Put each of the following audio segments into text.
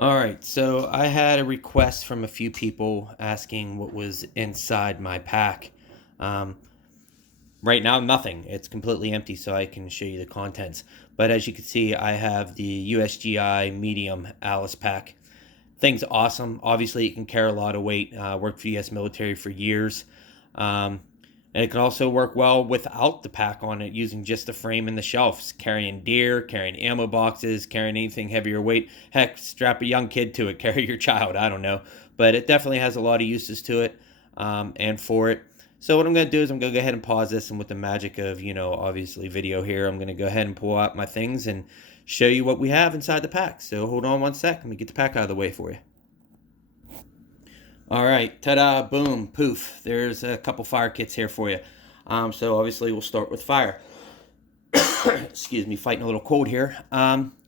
All right, so I had a request from a few people asking what was inside my pack. Um, right now, nothing. It's completely empty, so I can show you the contents. But as you can see, I have the USGI Medium Alice pack. Thing's awesome. Obviously, it can carry a lot of weight. Worked for U.S. military for years. Um, and it can also work well without the pack on it, using just the frame and the shelves, carrying deer, carrying ammo boxes, carrying anything heavier weight. Heck, strap a young kid to it, carry your child. I don't know. But it definitely has a lot of uses to it and for it. So what I'm going to do is I'm going to go ahead and pause this, and with the magic of, obviously video here, I'm going to go ahead and pull out my things and show you what we have inside the pack. So hold on one sec. Let me get the pack out of the way for you. All right, ta-da, boom, poof. There's a couple fire kits here for you. So obviously we'll start with fire. Excuse me, fighting a little cold here.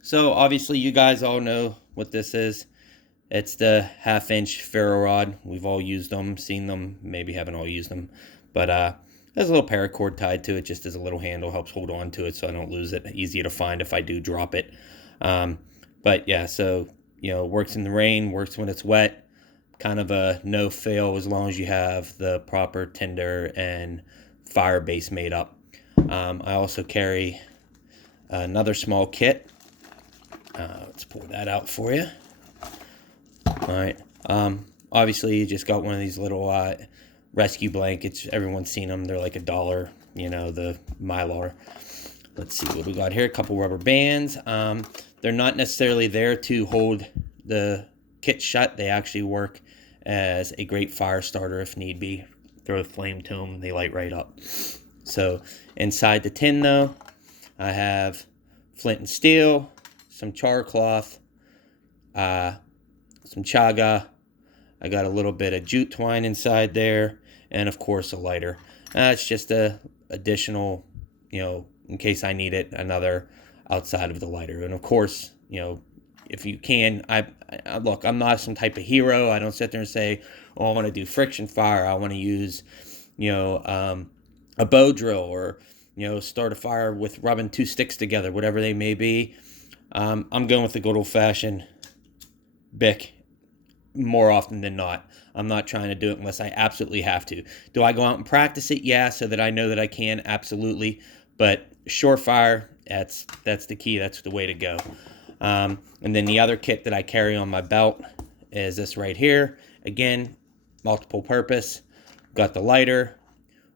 So obviously you guys all know what this is. It's the 1/2-inch ferro rod. We've all used them, seen them, maybe haven't all used them. But there's a little paracord tied to it, just as a little handle, helps hold on to it so I don't lose it. Easier to find if I do drop it. But yeah, so, works in the rain, works when it's wet. Kind of a no fail as long as you have the proper tinder and fire base made up. I also carry another small kit. Let's pull that out for you. All right. Obviously, you just got one of these little rescue blankets. Everyone's seen them. They're like $1. The Mylar. Let's see what we got here. A couple rubber bands. They're not necessarily there to hold the kit shut. They actually work as a great fire starter if need be. Throw a flame to them, they light right up. So inside the tin, though, I have flint and steel, some char cloth, some chaga. I got a little bit of jute twine inside there, and of course a lighter. It's just a additional, in case I need it, another outside of the lighter. And of course, if you can, look, I'm not some type of hero. I don't sit there and say, oh, I want to do friction fire. I want to use, a bow drill, or, start a fire with rubbing two sticks together, whatever they may be. I'm going with the good old fashioned Bic more often than not. I'm not trying to do it unless I absolutely have to. Do I go out and practice it? Yeah, so that I know that I can, absolutely. But surefire, that's the key. That's the way to go. And then the other kit that I carry on my belt is this right here. Again, multiple purpose. Got the lighter.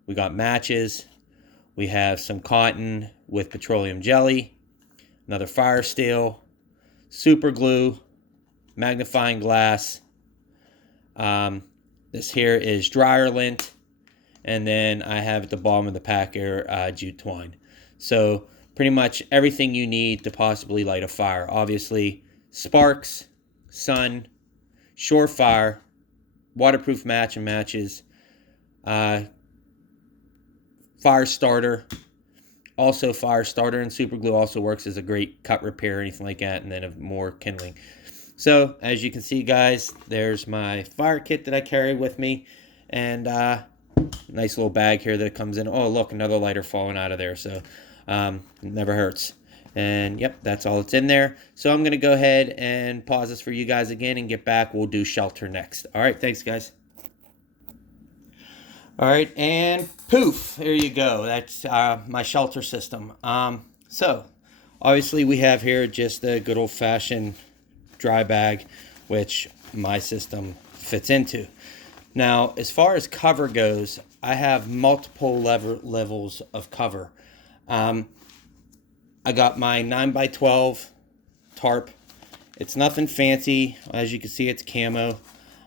We got matches. We have some cotton with petroleum jelly. Another fire steel. Super glue. Magnifying glass. This here is dryer lint. And then I have at the bottom of the pack here jute twine. So pretty much everything you need to possibly light a fire. Obviously, sparks, sun, surefire, waterproof match and matches, fire starter. Also, fire starter and super glue also works as a great cut repair or anything like that, and then more kindling. So, as you can see, guys, there's my fire kit that I carry with me, and nice little bag here that it comes in. Oh, look, another lighter falling out of there, so it never hurts. And yep, that's all that's in there. So I'm going to go ahead and pause this for you guys again and get back. We'll do shelter next. All right, thanks, guys. All right, and poof, there you go. That's my shelter system. So obviously we have here just a good old-fashioned dry bag, which my system fits into. Now, as far as cover goes, I have multiple levels of cover. I got my 9x12 tarp. It's nothing fancy. As you can see, it's camo.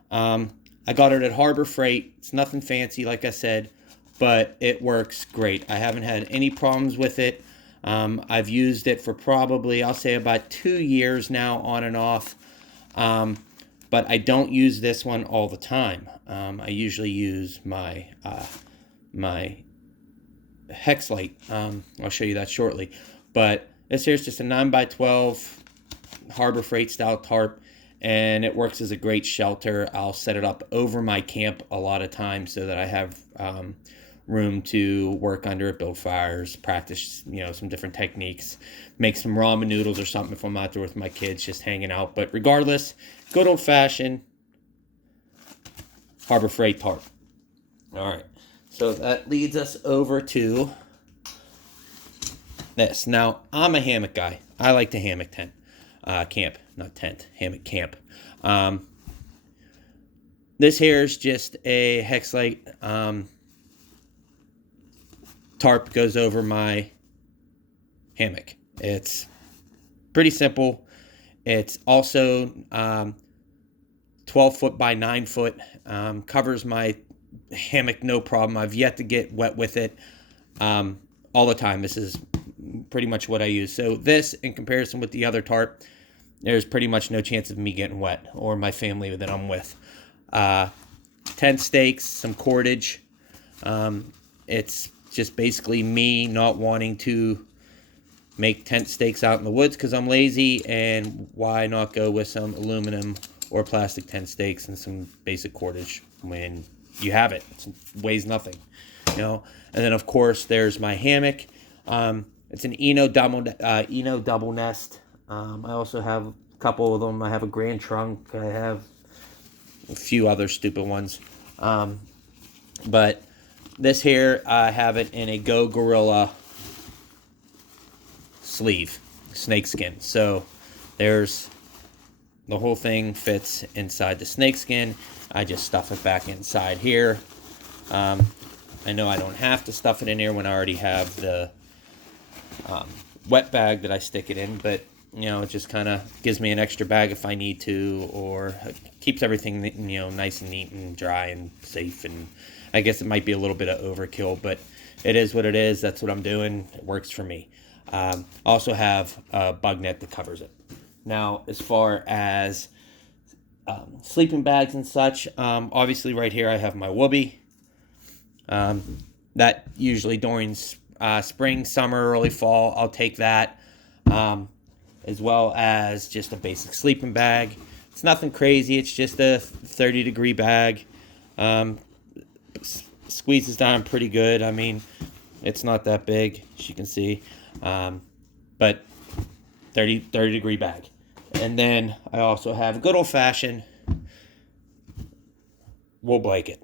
I got it at Harbor Freight. It's nothing fancy, like I said, but it works great. I haven't had any problems with it. I've used it for probably, I'll say, about 2 years now, on and off. But I don't use this one all the time. I usually use my Hexlite. I'll show you that shortly. But this here's just a 9x12 Harbor Freight style tarp, and it works as a great shelter. I'll set it up over my camp a lot of times so that I have room to work under it, build fires, practice, some different techniques, make some ramen noodles or something if I'm out there with my kids just hanging out. But regardless, good old-fashioned Harbor Freight tarp. All right, so that leads us over to this. Now, I'm a hammock guy. I like to hammock camp, not tent, hammock camp. This here is just a Hexlite tarp goes over my hammock. It's pretty simple. It's also 12 foot by 9 foot. Covers my hammock no problem. I've yet to get wet with it all the time. This is pretty much what I use. So this, in comparison with the other tarp, there's pretty much no chance of me getting wet or my family that I'm with. Tent stakes, some cordage. It's just basically me not wanting to make tent stakes out in the woods because I'm lazy, and why not go with some aluminum or plastic tent stakes and some basic cordage when you have it. It weighs nothing, And then of course there's my hammock. It's an Eno double nest. I also have a couple of them. I have a Grand Trunk. I have a few other stupid ones. But this here, I have it in a Go Gorilla sleeve, snakeskin. So there's the whole thing fits inside the snakeskin. I just stuff it back inside here. I know I don't have to stuff it in here when I already have the wet bag that I stick it in, but it just kind of gives me an extra bag if I need to, or keeps everything, nice and neat and dry and safe. And I guess it might be a little bit of overkill, but it is what it is. That's what I'm doing. It works for me. Also have a bug net that covers it. Now, as far as sleeping bags and such, obviously right here I have my Whoopee. That usually during spring, summer, early fall, I'll take that. As well as just a basic sleeping bag. It's nothing crazy. It's just a 30-degree bag. Squeezes down pretty good. I mean, it's not that big, as you can see. But 30-degree bag. And then I also have a good old-fashioned wool blanket.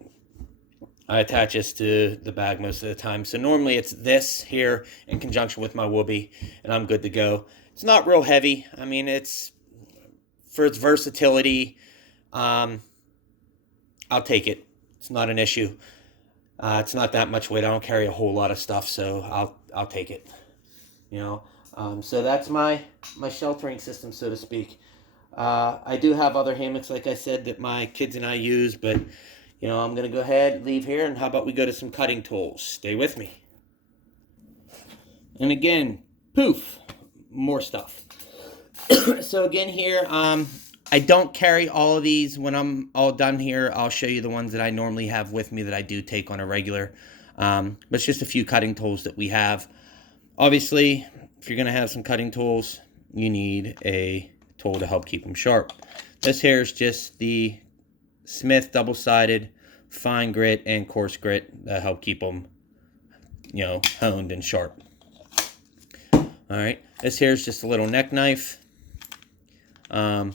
I attach this to the bag most of the time. So normally it's this here in conjunction with my Whoopee, and I'm good to go. It's not real heavy. I mean, it's for its versatility. I'll take it. It's not an issue. It's not that much weight. I don't carry a whole lot of stuff, so I'll take it. So that's my sheltering system, so to speak. I do have other hammocks, like I said, that my kids and I use, but I'm gonna go ahead, leave here, and how about we go to some cutting tools? Stay with me. And again, poof. More stuff. So again here, I don't carry all of these. When I'm all done here, I'll show you the ones that I normally have with me that I do take on a regular. But it's just a few cutting tools that we have. Obviously, if you're going to have some cutting tools, you need a tool to help keep them sharp. This here is just the Smith double-sided fine grit and coarse grit that help keep them, honed and sharp. All right, this here is just a little neck knife. Nice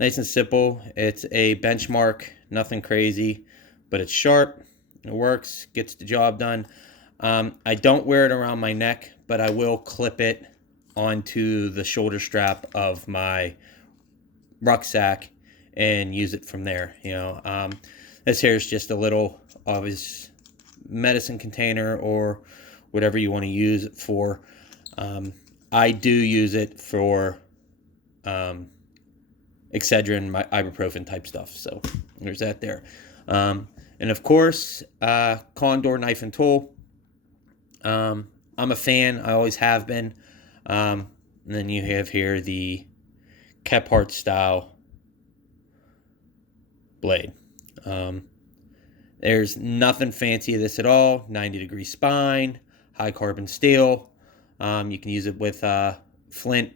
and simple. It's a Benchmark, nothing crazy, but it's sharp. It works, gets the job done. I don't wear it around my neck, but I will clip it onto the shoulder strap of my rucksack and use it from there. This here is just a little of his medicine container or whatever you want to use it for. I do use it for Excedrin, my ibuprofen type stuff. So there's that there. And of course, Condor knife and tool. I'm a fan. I always have been. And then you have here the Kephart style blade. There's nothing fancy of this at all. 90-degree spine, high carbon steel. You can use it with flint,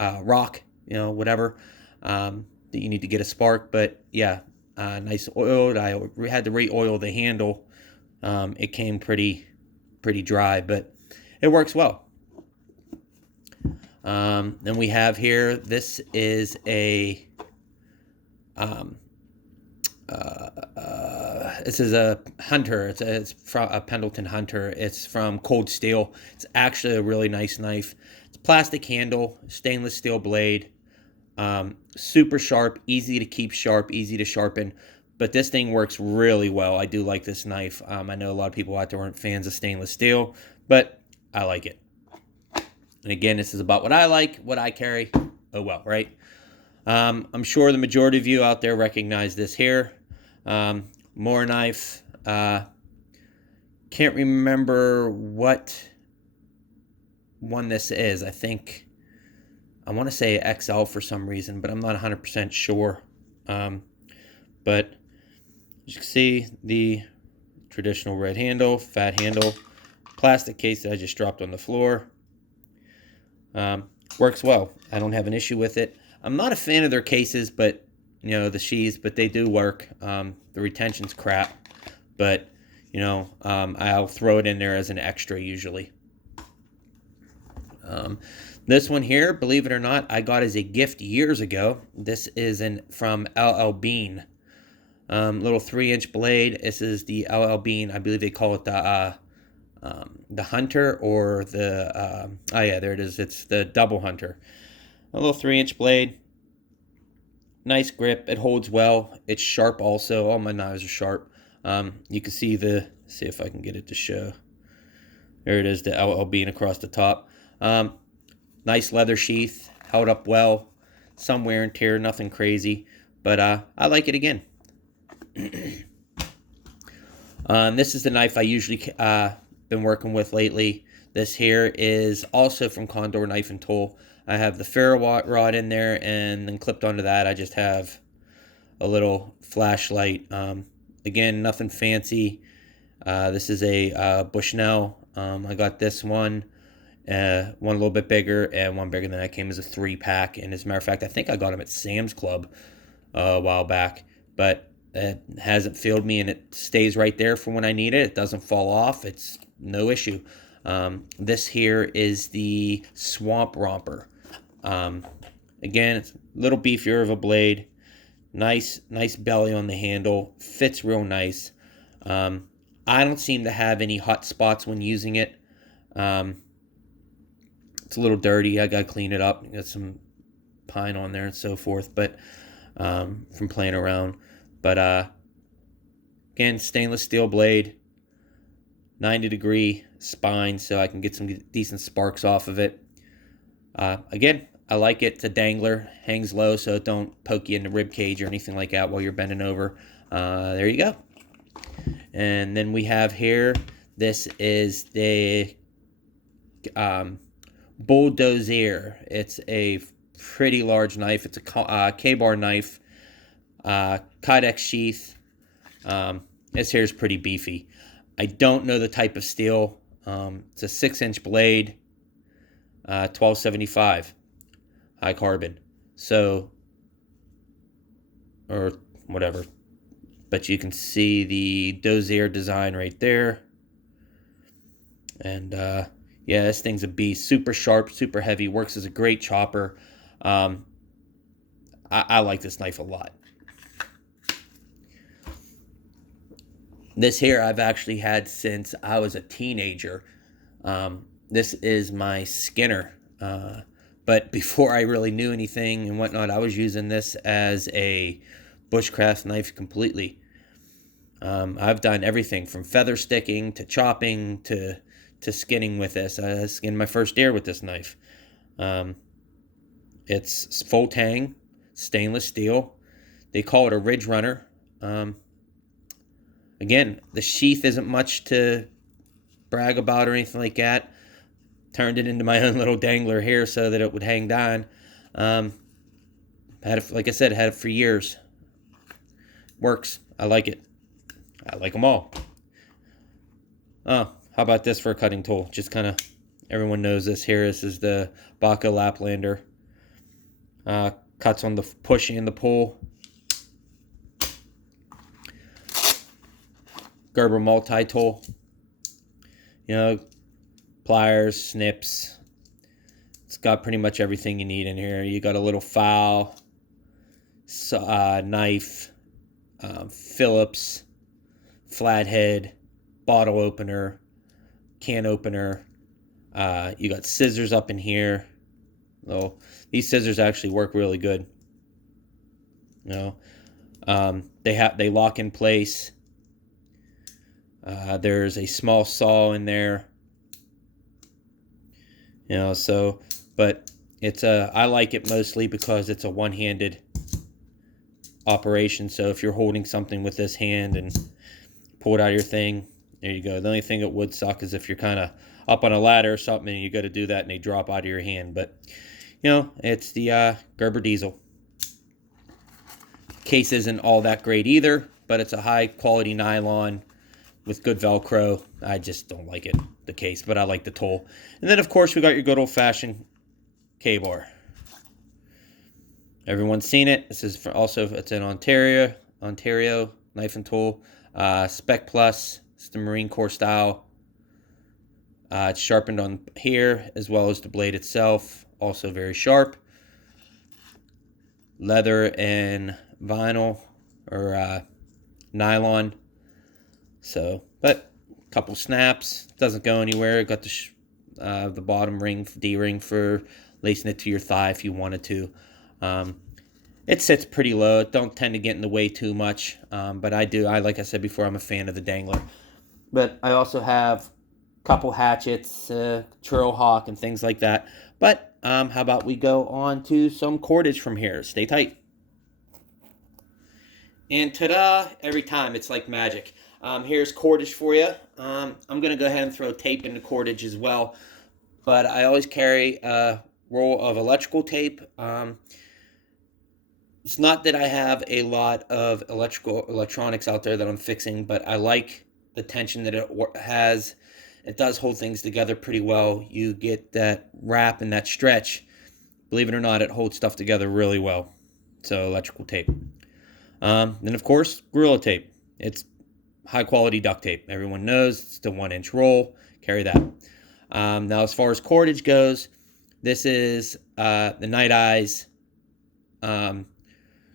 rock, whatever that you need to get a spark. But yeah, nice oiled. I had to re-oil the handle It came pretty dry, but it works well. Then we have here, this is a this is a Hunter. It's from a Pendleton Hunter. It's from Cold Steel. It's actually a really nice knife. It's plastic handle, stainless steel blade, super sharp, easy to keep sharp, easy to sharpen. But this thing works really well. I do like this knife. I know a lot of people out there aren't fans of stainless steel, but I like it. And again, this is about what I like, what I carry. Oh well, right? I'm sure the majority of you out there recognize this here. Moore knife. Can't remember what one this is. I want to say XL for some reason, but I'm not 100% sure. But as you can see, the traditional red handle, fat handle, plastic case that I just dropped on the floor. Works well. I don't have an issue with it. I'm not a fan of their cases, but the sheaths, but they do work. The retention's crap, but I'll throw it in there as an extra usually. This one here, believe it or not, I got as a gift years ago. This is from LL Bean. Little 3-inch blade. This is the LL Bean. I believe they call it the Hunter, or the oh yeah, there it is. It's the Double Hunter. A little 3-inch blade. Nice grip. It holds well. It's sharp also. All my knives are sharp. You can see see if I can get it to show. There it is, the LL Bean across the top. Nice leather sheath. Held up well. Some wear and tear, nothing crazy. But I like it again. This is the knife I usually been working with lately. This here is also from Condor Knife and Tool. I have the ferro rod in there, and then clipped onto that I just have a little flashlight. Again, nothing fancy. This is a Bushnell. I got this one a little bit bigger and one bigger than that. Came as a 3-pack, and as a matter of fact, I think I got them at Sam's Club a while back, but it hasn't failed me, and it stays right there for when I need it. It doesn't fall off. It's no issue. This here is the Swamp Romper. Again, it's a little beefier of a blade. Nice belly on the handle. Fits real nice. I don't seem to have any hot spots when using it. It's a little dirty. I gotta clean it up. Got some pine on there and so forth, but from playing around. But again, stainless steel blade, 90-degree spine, so I can get some decent sparks off of it. Again, I like it. It's a dangler, hangs low, so it don't poke you in the rib cage or anything like that while you're bending over. There you go. And then we have here, this is the Bulldozer. It's a pretty large knife. It's a K-bar knife, Kydex sheath. This here is pretty beefy. I don't know the type of steel. It's a 6-inch blade, 1275 high carbon, so, or whatever, but you can see the Dozier design right there. And yeah, this thing's a beast. Super sharp, super heavy, works as a great chopper. I like this knife a lot. This here I've actually had since I was a teenager. This is my Skinner. But before I really knew anything and whatnot, I was using this as a bushcraft knife completely. I've done everything from feather sticking to chopping to skinning with this. I skinned my first deer with this knife. It's full tang, stainless steel. They call it a Ridge Runner. Again, the sheath isn't much to brag about or anything like that. Turned it into my own little dangler here so that it would hang down. Had it, like I said, had it for years. Works. I like it. I like them all. Oh, how about this for a cutting tool? Just kind of, everyone knows this here. This is the Bahco Laplander. Cuts on the push and the pull. Gerber multi-tool. You know, pliers, snips. It's got pretty much everything you need in here. You got a little file, knife, Phillips, flathead, bottle opener, can opener. You got scissors up in here. Oh, these scissors actually work really good. You know, they lock in place. There's a small saw in there. You know, so, but I like it mostly because it's a one-handed operation. So if you're holding something with this hand and pull it out of your thing, there you go. The only thing it would suck is if you're kind of up on a ladder or something and you got to do that and they drop out of your hand. But, you know, it's the Gerber Diesel. Case isn't all that great either, but it's a high-quality nylon with good Velcro. I just don't like it, the case, but I like the tool. And then, of course, we got your good old-fashioned K-bar. Everyone's seen it. This is it's in Ontario knife and tool. Spec Plus. It's the Marine Corps style. It's sharpened on here as well as the blade itself. Also very sharp. Leather and vinyl or nylon. So, but a couple snaps. Doesn't go anywhere. Got the bottom ring, D-ring for lacing it to your thigh if you wanted to. It sits pretty low. It don't tend to get in the way too much. But like I said before, I'm a fan of the dangler. But I also have a couple hatchets, trail hawk, and things like that. But how about we go on to some cordage from here. Stay tight. And ta-da! Every time it's like magic. Here's cordage for you. I'm going to go ahead and throw tape into cordage as well. But I always carry a roll of electrical tape. It's not that I have a lot of electronics out there that I'm fixing, but I like the tension that it has. It does hold things together pretty well. You get that wrap and that stretch. Believe it or not, it holds stuff together really well. So electrical tape. Then, of course, Gorilla Tape. It's high-quality duct tape. Everyone knows it's the 1-inch roll. Carry that. Now, as far as cordage goes, this is the Night Eyes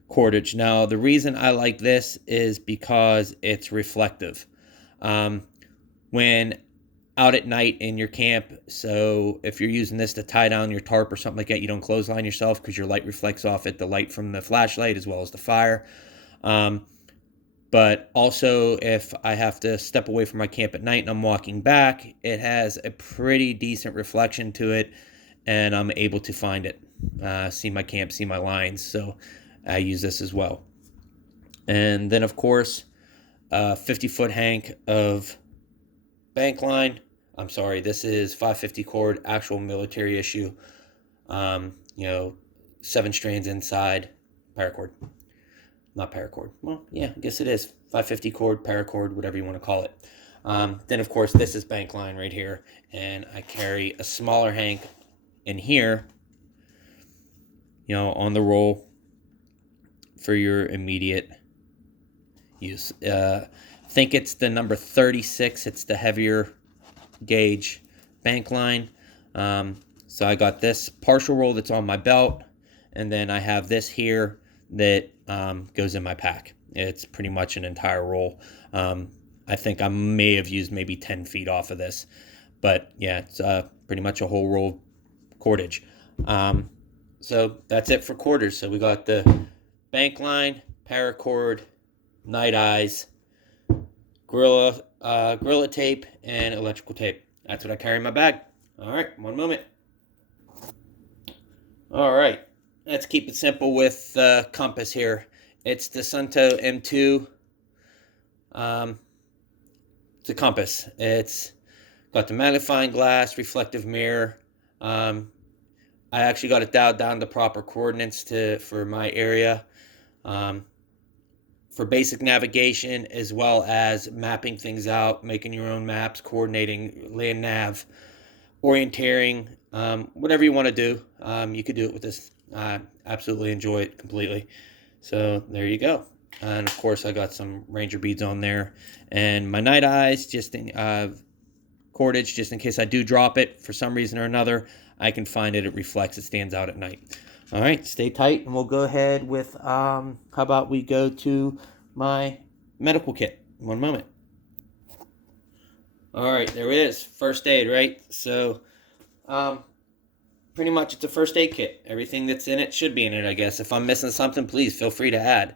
cordage. Now, the reason I like this is because it's reflective. When out at night in your camp, so if you're using this to tie down your tarp or something like that, you don't clothesline yourself because your light reflects off it, the light from the flashlight as well as the fire. But also if I have to step away from my camp at night and I'm walking back, it has a pretty decent reflection to it and I'm able to find it, see my camp, see my lines. So I use this as well. And then, of course, 50-foot hank of bank line. I'm sorry, this is 550 cord, actual military issue. 7 strands inside, paracord. Not paracord. Well, yeah, I guess it is. 550 cord, paracord, whatever you want to call it. Then, of course, this is bank line right here. And I carry a smaller hank in here, on the roll for your immediate use. I think it's the number 36. It's the heavier gauge bank line. So I got this partial roll that's on my belt, and then I have this here that goes in my pack. It's pretty much an entire roll. I think I may have used maybe 10 feet off of this, but yeah, it's pretty much a whole roll cordage. So that's it for quarters. So we got the bank line, paracord, Night Eyes, Gorilla tape, and electrical tape. That's what I carry in my bag. All right, one moment. All right, let's keep it simple with compass here. It's the Suunto M2. It's a compass. It's got the magnifying glass, reflective mirror. I actually got it dialed down to proper coordinates for my area. For basic navigation, as well as mapping things out, making your own maps, coordinating land nav, orienteering, whatever you want to do, you could do it with this. I absolutely enjoy it completely. So there you go. And of course, I got some Ranger beads on there. And my night eyes, just in, cordage, just in case I do drop it for some reason or another, I can find it. It reflects. It stands out at night. All right, stay tight, and we'll go ahead with, how about we go to my medical kit. One moment. All right, there it is. First aid, right? So, pretty much it's a first aid kit. Everything that's in it should be in it, I guess. If I'm missing something, please feel free to add.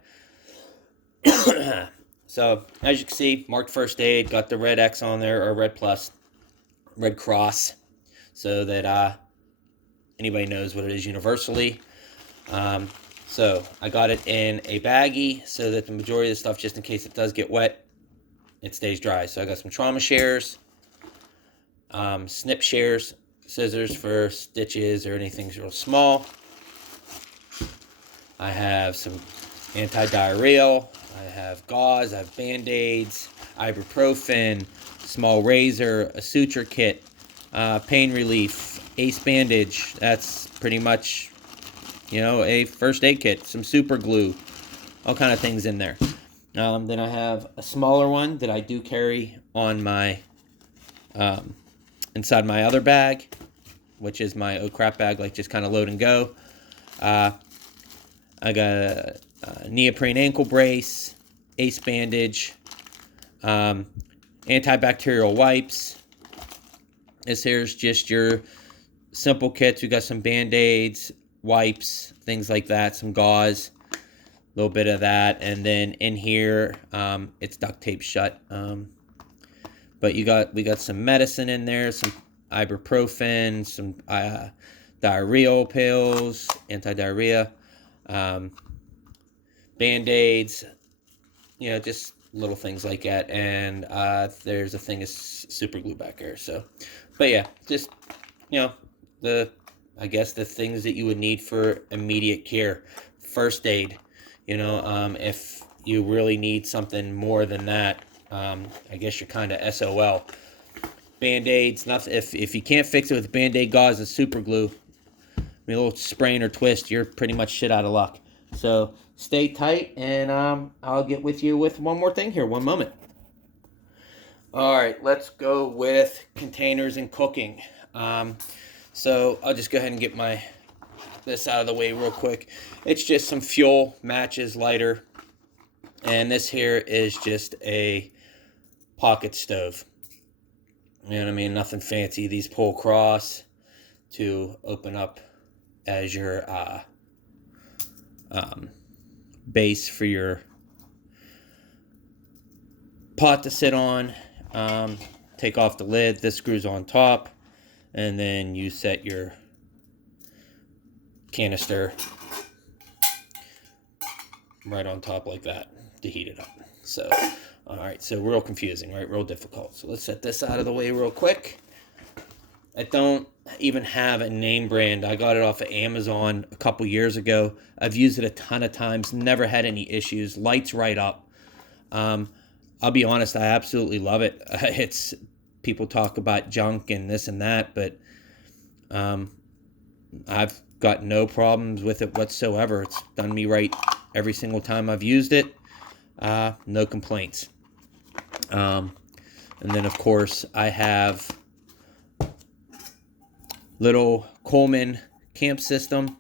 So, as you can see, marked first aid, got the red X on there, or red plus, red cross, so that anybody knows what it is universally. So I got it in a baggie so that the majority of the stuff, just in case it does get wet, it stays dry. So I got some trauma shears, snip shears, scissors for stitches or anything real small. I have some anti-diarrheal. I have gauze. I have band-aids, ibuprofen, small razor, a suture kit, pain relief, ace bandage. That's pretty much, a first aid kit. Some super glue, all kind of things in there. Then I have a smaller one that I do carry on my inside my other bag, which is my oh crap bag, like just kind of load and go. I got a neoprene ankle brace, ace bandage, antibacterial wipes. This here's just your simple kits. We got some band-aids, wipes, things like that, some gauze, a little bit of that, and then in here it's duct tape shut. But we got some medicine in there, some ibuprofen, some diarrheal pills, anti-diarrhea, band-aids, just little things like that. And there's a thing of super glue back there. So, but yeah, just I guess the things that you would need for immediate care, first aid. If you really need something more than that, I guess you're kind of SOL. Band-aids, nothing. If you can't fix it with Band-Aid, gauze, and super glue, a little sprain or twist, you're pretty much shit out of luck. So stay tight, and I'll get with you with one more thing here. One moment. All right, let's go with containers and cooking. So I'll just go ahead and get this out of the way real quick. It's just some fuel, matches, lighter, and this here is just a pocket stove. You know what I mean? Nothing fancy. These pull across to open up as your base for your pot to sit on. Take off the lid. This screws on top, and then you set your canister right on top like that to heat it up. So, all right, so real confusing, right? Real difficult. So let's set this out of the way real quick. I don't even have a name brand. I got it off of Amazon a couple years ago. I've used it a ton of times, never had any issues. Lights right up. I'll be honest, I absolutely love it. It's people talk about junk and this and that, but I've got no problems with it whatsoever. It's done me right every single time I've used it. No complaints. And then, of course, I have little Coleman camp system.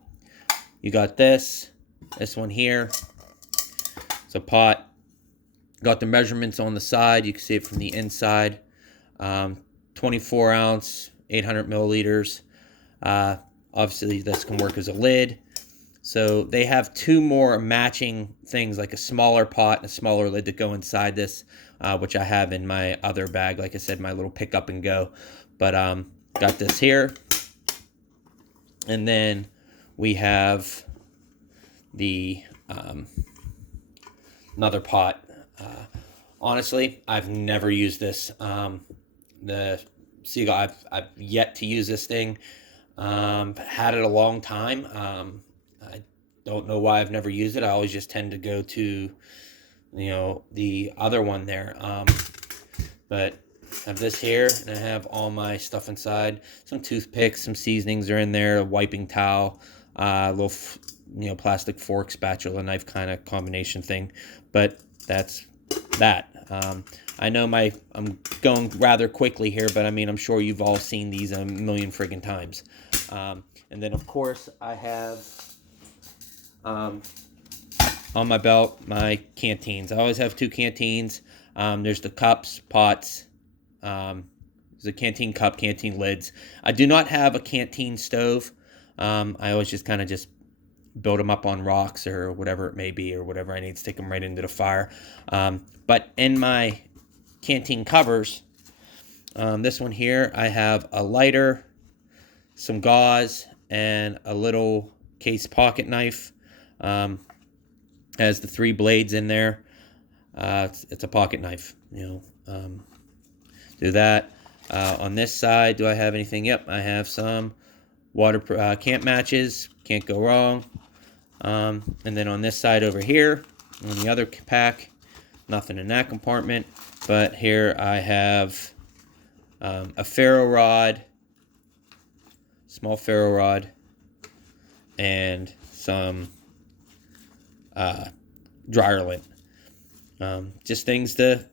You got this one here. It's a pot. Got the measurements on the side. You can see it from the inside. 24 ounce, 800 milliliters. Obviously, this can work as a lid. So they have two more matching things, like a smaller pot and a smaller lid that go inside this, which I have in my other bag. Like I said, my little pick up and go. But got this here. And then we have the another pot. Honestly, I've never used this. The Seagull, I've yet to use this thing. Had it a long time. I don't know why I've never used it. I always just tend to go to, the other one there. But I have this here, and I have all my stuff inside. Some toothpicks, some seasonings are in there, a wiping towel, little plastic fork, spatula, knife kind of combination thing. But that's that. I know I'm going rather quickly here, but I mean, I'm sure you've all seen these a million friggin' times. And then, of course, I have on my belt my canteens. I always have 2 canteens. There's the cups, pots. There's a canteen cup, canteen lids. I do not have a canteen stove. I always just kind of just build them up on rocks or whatever it may be, or whatever I need to stick them right into the fire. But in my canteen covers, this one here, I have a lighter, some gauze, and a little case pocket knife. Has the 3 blades in there. It's a pocket knife, do that. On this side, do I have anything? Yep, I have some water camp matches. Can't go wrong. And then on this side over here, on the other pack, nothing in that compartment. But here I have a ferro rod, small ferro rod, and some dryer lint. Just things to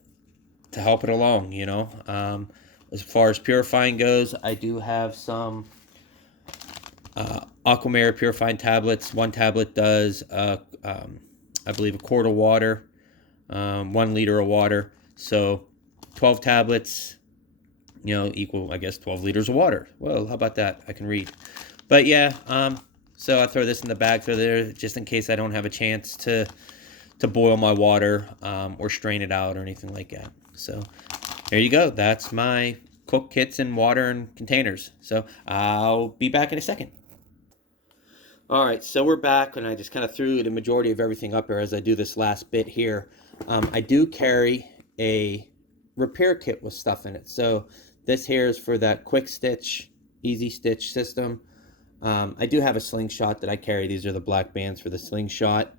help it along, As far as purifying goes, I do have some Aquamare purifying tablets. One tablet does, I believe, a quart of water, 1 liter of water. So 12 tablets, equal, I guess, 12 liters of water. Well, how about that? I can read. But yeah, so I throw this in the bag, throw there, just in case I don't have a chance to boil my water or strain it out or anything like that. So there you go. That's my cook kits and water and containers. So I'll be back in a second. All right, so we're back, and I just kind of threw the majority of everything up here as I do this last bit here. I do carry a repair kit with stuff in it. So this here is for that quick stitch, easy stitch system. I do have a slingshot that I carry. These are the black bands for the slingshot.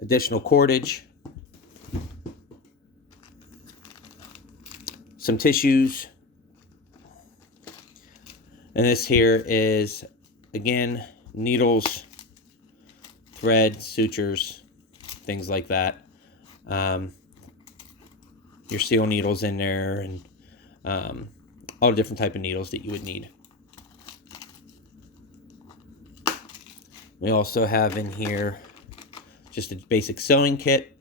Additional cordage, some tissues, and this here is, again, needles, thread, sutures, things like that. Your seal needles in there, and all the different type of needles that you would need. We also have in here just a basic sewing kit,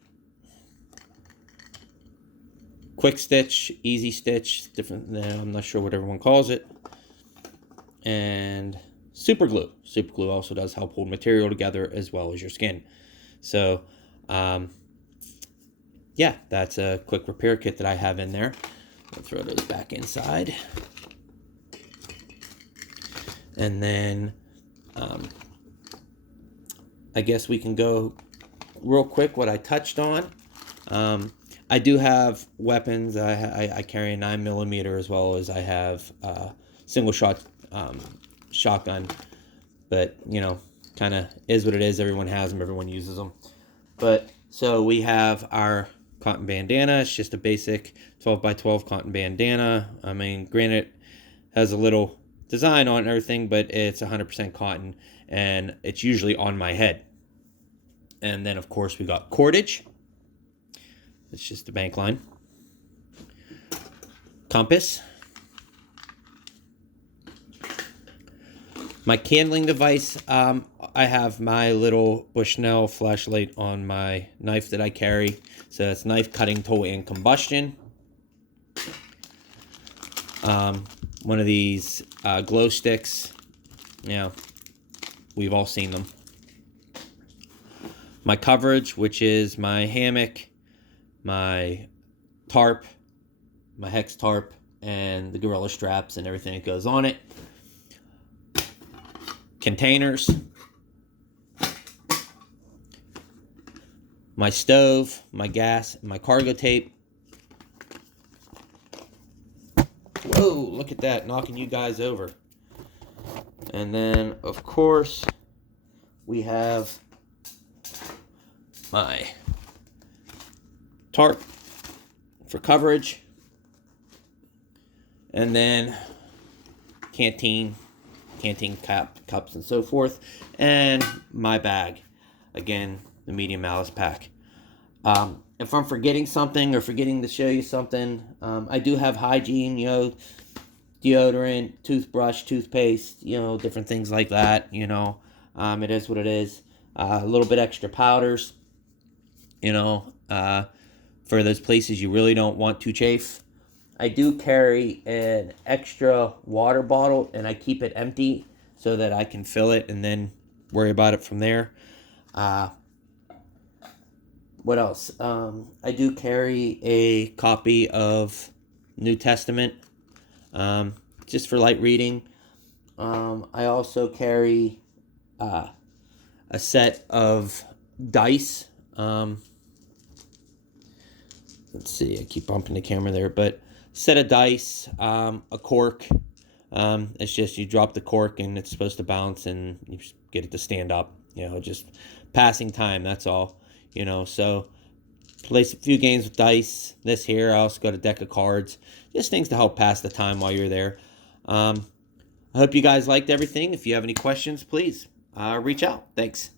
quick stitch, easy stitch, different, I'm not sure what everyone calls it, and super glue. Super glue also does help hold material together as well as your skin. So yeah, that's a quick repair kit that I have in there. I'll throw those back inside. And then I guess we can go real quick what I touched on. I do have weapons. I carry a 9mm as well as I have single shot shotgun. But, kind of is what it is. Everyone has them. Everyone uses them. But, so we have our cotton bandana. It's just a basic 12x12 cotton bandana. I mean, granted, it has a little design on everything, but it's 100% cotton, and it's usually on my head. And then, of course, we got cordage. It's just a bank line. Compass. My candling device, I have my little Bushnell flashlight on my knife that I carry. So it's knife, cutting tool, and combustion. One of these glow sticks. We've all seen them. My coverage, which is my hammock, my tarp, my hex tarp, and the gorilla straps and everything that goes on it. Containers. My stove, my gas, my cargo tape. Whoa, look at that, knocking you guys over. And then, of course, we have my tarp for coverage. And then canteen canteen cups and so forth, and my bag. Again, the Medium Malice pack. If I'm forgetting something or forgetting to show you something, I do have hygiene, deodorant, toothbrush, toothpaste, different things like that, It is what it is. A little bit extra powders, for those places you really don't want to chafe. I do carry an extra water bottle, and I keep it empty so that I can fill it and then worry about it from there. What else? I do carry a copy of New Testament, just for light reading. I also carry a set of dice. Let's see, I keep bumping the camera there, but set of dice, a cork. It's just you drop the cork and it's supposed to bounce and you just get it to stand up. Just passing time, that's all. So play a few games with dice. This here, I also got a deck of cards. Just things to help pass the time while you're there. I hope you guys liked everything. If you have any questions, please reach out. Thanks.